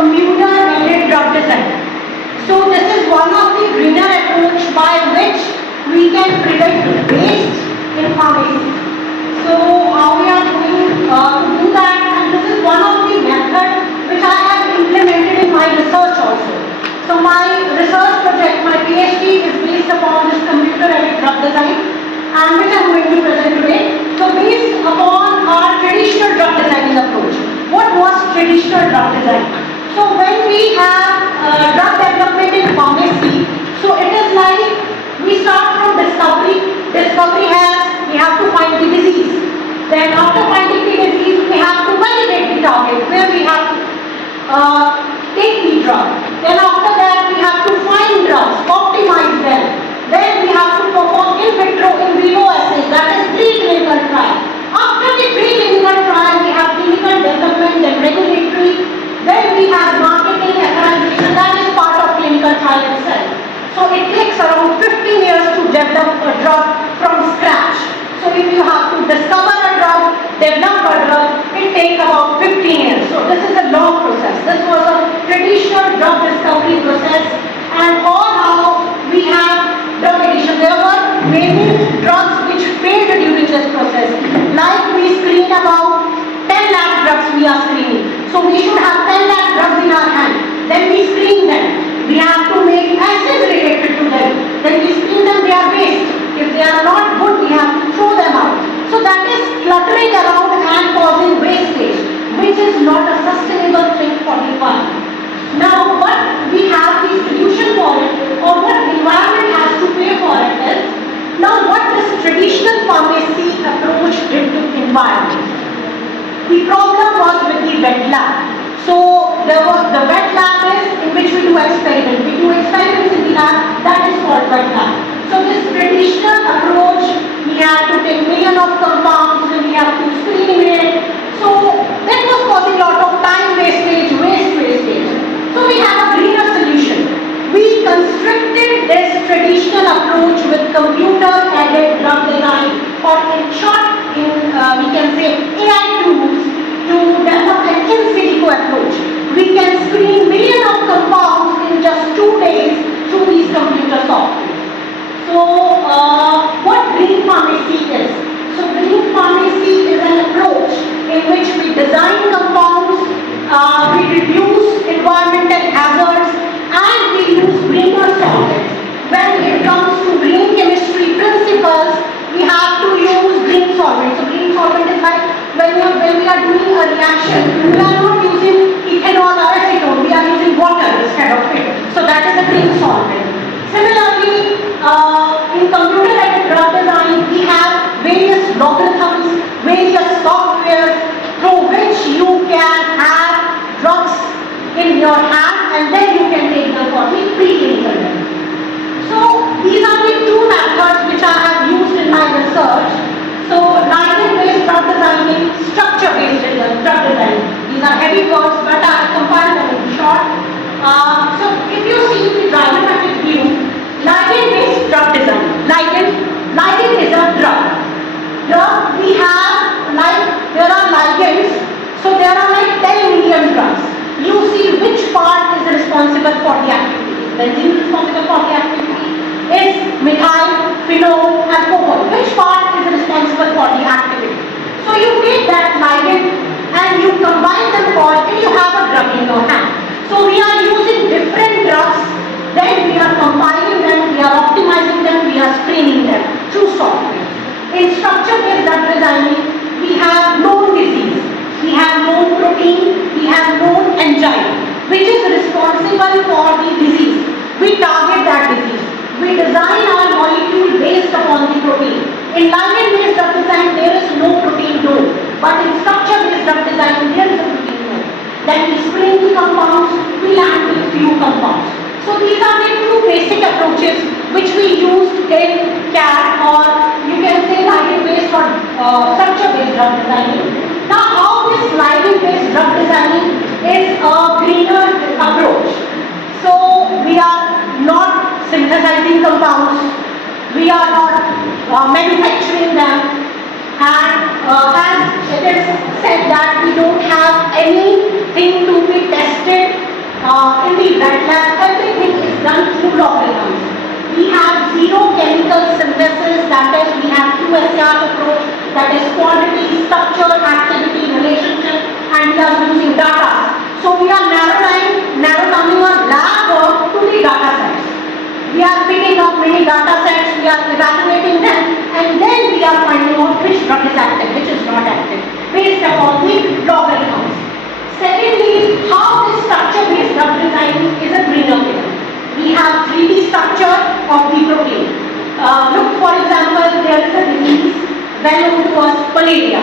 computer-aided drug design. So this is one of the greener approach by which we can prevent waste in pharmacy. So we are going to do that, and this is one of the methods which I have implemented in my research also. So my research project, my PhD is based upon this computer-aided drug design, and which I am going to present today. So based upon our traditional drug designing approach. What was traditional drug design? So when we have drug development in pharmacy, so it is like we start from discovery. Discovery we have to find the disease. Then after finding the disease, we have to validate the target where we have to take the drug. Then after that, we have to find drugs, optimize them. Then we have to perform in vitro, in vivo assays, that is preclinical trial. After the preclinical trial, we have clinical development, then regulatory. Then we have marketing, authorization, that is part of clinical trial itself. So it takes around 15 years to develop a drug from scratch. So if you have to discover a drug, develop a drug, it takes about 15 years. So this is a long process. This was a traditional drug discovery process, and all now we have drug addition. There were many drugs which failed during this process. Like we screen about 10 lakh drugs we are screening. So we should have 10 lakh drugs in our hand. Then we screen them. We have to make assays related to them. Then we screen them, they are waste. If they are not good, we have to throw them out. So that is cluttering around and causing wastage, which is not a sustainable thing for the environment. Now what we have the solution for it, or what environment has to pay for it is, now what this traditional pharmacy approach did to environment. The problem was with the wet lab. So there was the wet lab is in which we do experiments. We do experiments in the lab, that is called wet lab. So this traditional approach, we had to take millions of compounds and we have to screen it. So that was causing a lot of time wastage, waste wastage. So we have a greener solution. We constricted this traditional approach with computer-aided drug design, or in short, we can say AI tools, to develop an in silico approach. We can screen millions of compounds in just 2 days through these computer software. So what green pharmacy is? So green pharmacy is an approach in which we design compounds, we reduce environmental hazards, and we use greener solvents. When it comes to green chemistry principles, we have to use green solvent. So green solvent is like when we are doing a reaction, we are not using ethanol or acetone, we are using water instead of it. So that is a green solvent. Similarly, in computer-aided drug design, we have various logarithms, various softwares through which you can have drugs in your hand, and then you can take them for the preclinical level. So these are the two methods which I have used in my research. So ligand-based drug designing, structure-based drug designing. These are heavy words, but I have compiled them in short. So if you see the diagrammatic view, ligand-based drug design. Ligand is a drug. We have there are ligands. So there are like 10 million drugs. You see which part is responsible for the activity. Is benzene responsible for the activity? Is methyl, phenol, alcohol? Which part is responsible for the activity? So you take that ligand and you combine them all, and you have a drug in your hand. So we are using different drugs, then we are combining them, we are optimizing them, we are screening them through software. In structure-based drug designing, we have known disease, we have known protein, we have known enzyme, which is responsible for the disease. We target that disease. We design our molecule based upon the protein. In ligand-based drug design, there is no protein known, but in structure-based drug design, there is a protein known. Then we screen the compounds, we land with few compounds. So these are the two basic approaches which we use in CAD, or you can say ligand-based or structure-based drug designing. Now how this ligand-based drug designing is a greener approach. So we are not synthesizing compounds, we are not manufacturing them, and as it is said that we don't have anything to be tested in the wet lab, everything is done through logarithms. We have zero chemical synthesis, that is, we have QSAR approach, that is quantity, structure, activity, relationship, and we are using data. So we are narrowing our lab work to the data sets. We are picking up many data sets, we are evaluating them, and then we are finding out which drug is active, which is not active, based upon the logarithms. Secondly, how this structure-based drug design is a greener field. We have 3D structure of the protein. Look, for example, there is a disease well known to us, malaria.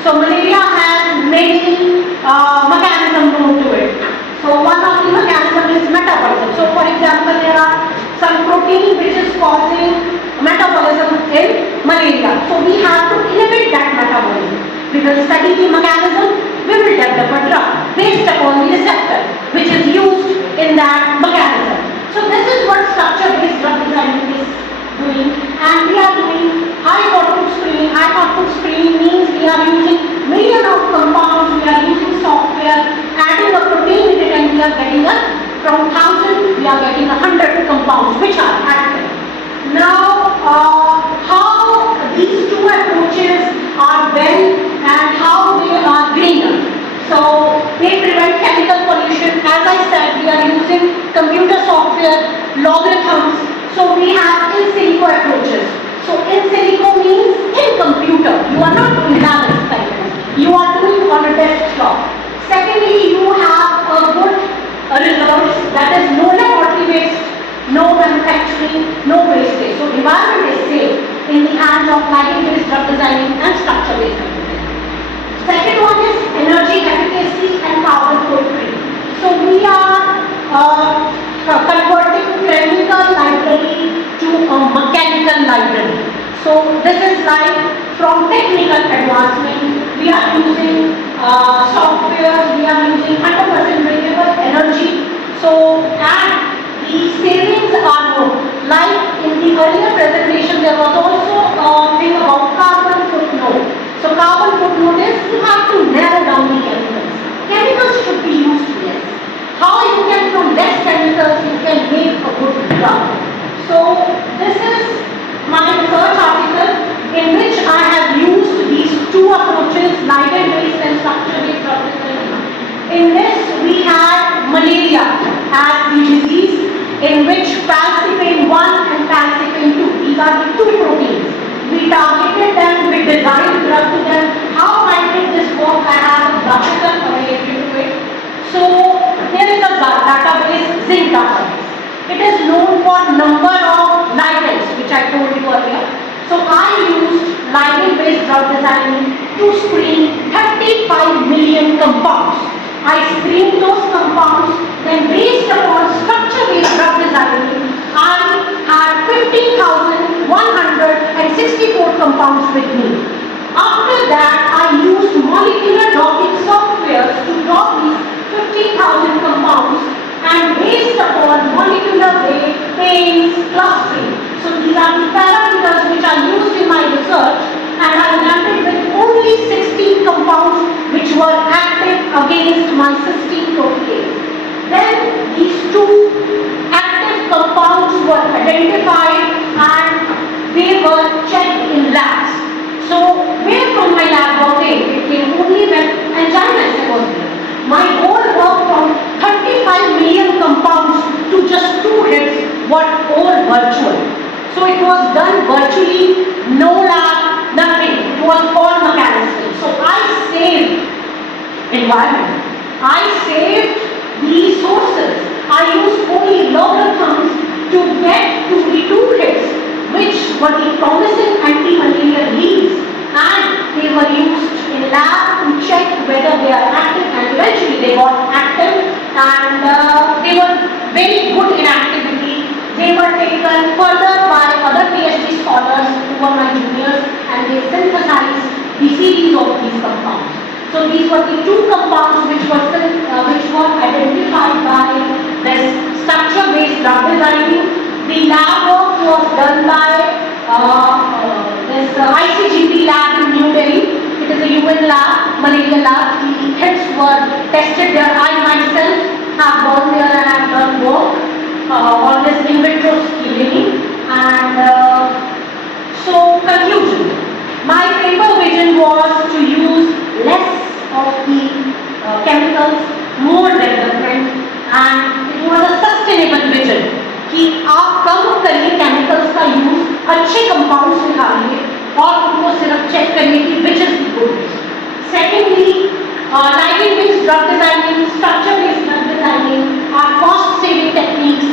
So malaria has many mechanisms known to it. So one of the mechanism is metabolism. So for example, there are some protein which is causing metabolism in malaria. So we have to inhibit that metabolism. We will study the mechanism, we will develop a drug based upon the receptor which is used in that mechanism. So this is what structure-based drug design is doing, and we are doing high output screening. High output screening means we are using millions of compounds, we are using software, adding a protein in it, and we are getting from 1,000 we are getting 100 compounds which are active. Now, how these two approaches are well and how they are greener. So they prevent chemical pollution. As I said, we are using computer software, logarithms. So we have in silico approaches. So in silico means in computer. You are not doing lab experiments. You are doing on a desktop. Secondly, you have a good results, that is no laboratory waste, no manufacturing, no wastage. So environment is safe in the hands of ligand-based drug designing and structure-based drug designing. Second one is energy efficacy and carbon footprint. So we are converting chemical library to a mechanical library. So this is like from technical advancement, we are using software, we are using 100% renewable energy. So and the savings are more. Like in the earlier presentation, there was also a thing about carbon footnote. So carbon footnote is you have to narrow down the chemicals. Chemicals should be used less. How you can from less chemicals you can make a good drug. So this is my research article in which I have used these two approaches, ligand-based and structure-based drug design. In this we had malaria as the disease in which falciparum 1 and falciparum 2, these are the two proteins. We targeted them, we designed drug to them. How I did this work, I have a graphical related to it. So there is a database, zinc database. It is known for number of ligands, which I told you earlier. So I used ligand-based drug designing to screen 35 million compounds. I screened those compounds, then based upon structure-based drug designing, I had 15,164 compounds with me. After that, I used molecular docking softwares to dock these 15,000 compounds, and based upon molecular weight, pains, clustering. So these are the parameters which I used in my research, and I landed with only 16 compounds which were active against my cysteine protease. Then these two active compounds were identified and they were checked in labs. So where from my lab work came? It came only when enzyme assay was there. My whole work from 35 million compounds to just 2 hits were all virtual. So it was done virtually, no lab, nothing. It was all mechanistic. So I saved environment. I saved the sources. I used only logarithms to get to the 2 hits, which were the promising anti-malarial leads, and they were used in lab to check whether they are active, and eventually they got active, and they were very good in activity. They were taken further by other PhD scholars who were my juniors, and they synthesized the series of these compounds. So these were the 2 compounds which were identified by this structure-based drug designing. The lab work was done by this ICGP lab in New Delhi. It is a UN lab, malaria lab. The hits were tested there. I myself have gone there अच्छे compounds निकालिए और उनको सिर्फ check करिए कि which is the good base. Secondly, ligand based drug designing, structure based drug designing are cost saving techniques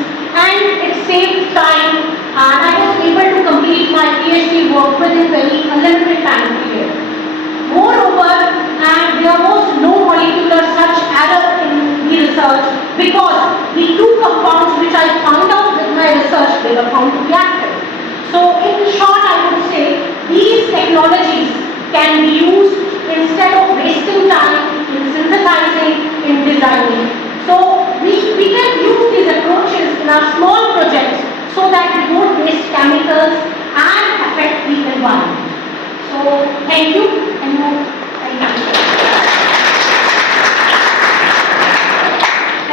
and it saves time, and I was able to complete my PhD work within very limited time period. Moreover, and there was no molecular such error in the research because the two compounds which I found out with my research, they were found to be active. So in short, I would say these technologies can be used instead of wasting time in synthesizing, in designing. So we can use these approaches in our small projects so that we don't waste chemicals and affect the environment. So thank you and thank you.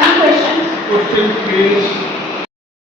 Any questions? Question please.